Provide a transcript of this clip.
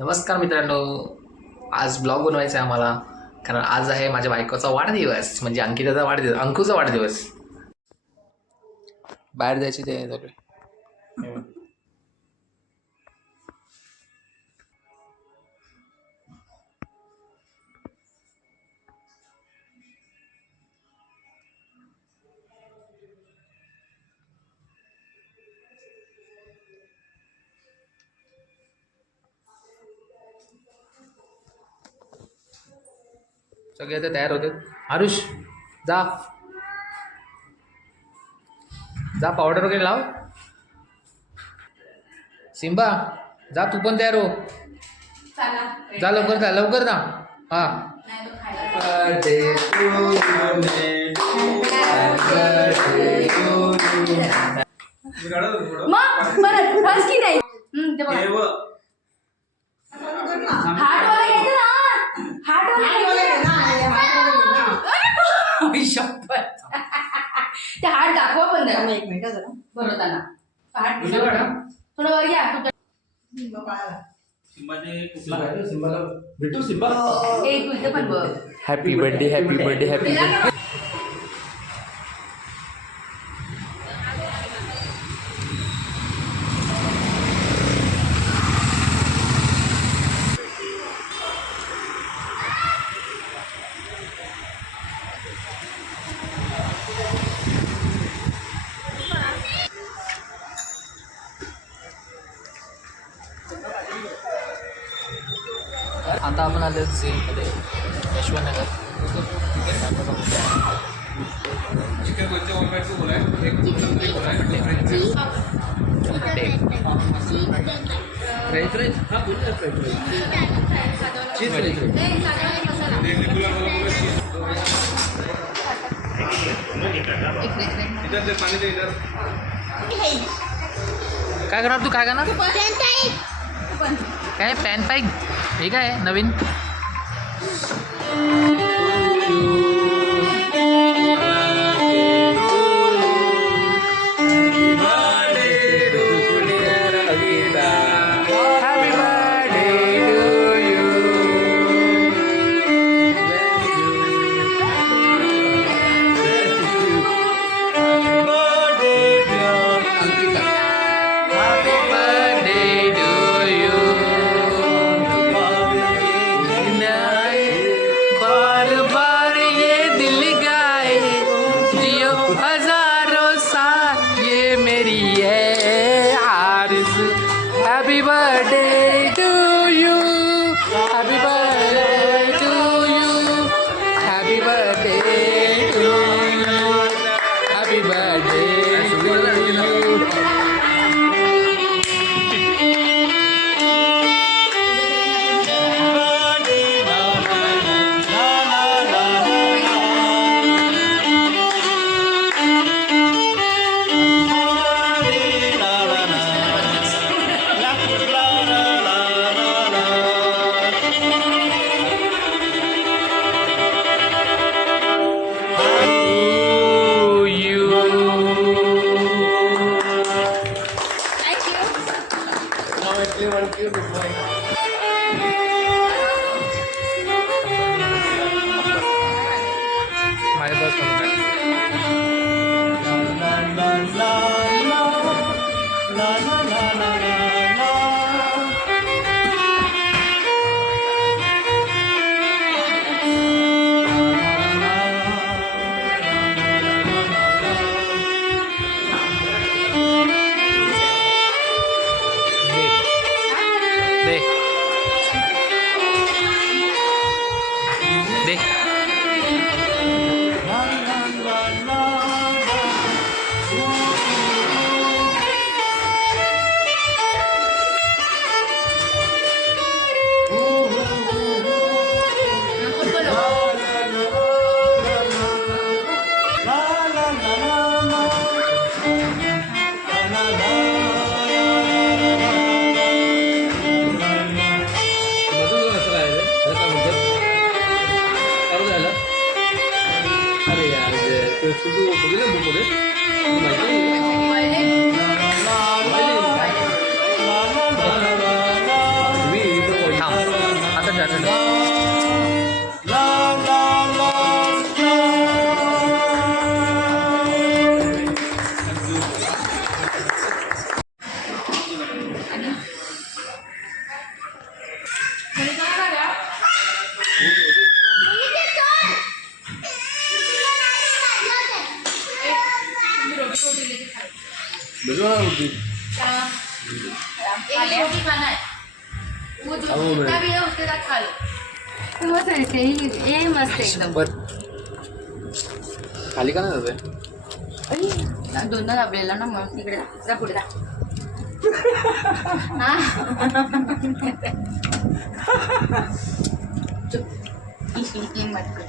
नमस्कार मित्रांनो. आज ब्लॉग बनवायचा आहे आम्हाला. कारण आज आहे माझ्या बायकोचा वाढदिवस. म्हणजे अंकिताचा वाढदिवस अंकुचा वाढदिवस. बाहेर जायची ते. सगळे सगळे आता तयार होते आरुष जा. जा पावडर वगैरे लाव. सिम्बा जा तू पण तयार हो. जा लवकर जा लवकर जा. हा. मग परत बस की नाही. हम्म, ते बघा. हात हात दाखवा पण. एक मिनिट जरा. भरवताना कुठे मॅडम? थोडं वर घ्या. तुमच्या- भेटू सिंबा. ए तू इथं पण बघ. Happy birthday happy birthday happy तिला बर्थडे आता आपण आलो झेलमध्ये यशवंतनगर. हा काय करणार तू? काय करणार? काय पॅन पाईक हे काय नवीन? ママママママ एक रोटी है है मस्त दिसते ही- हे मस्त एकदम. पर खाली का नाही जाते ना, दोनदा दाबलेला ना मग. तिकडे जा. पुढे जा? चुप. मत कर.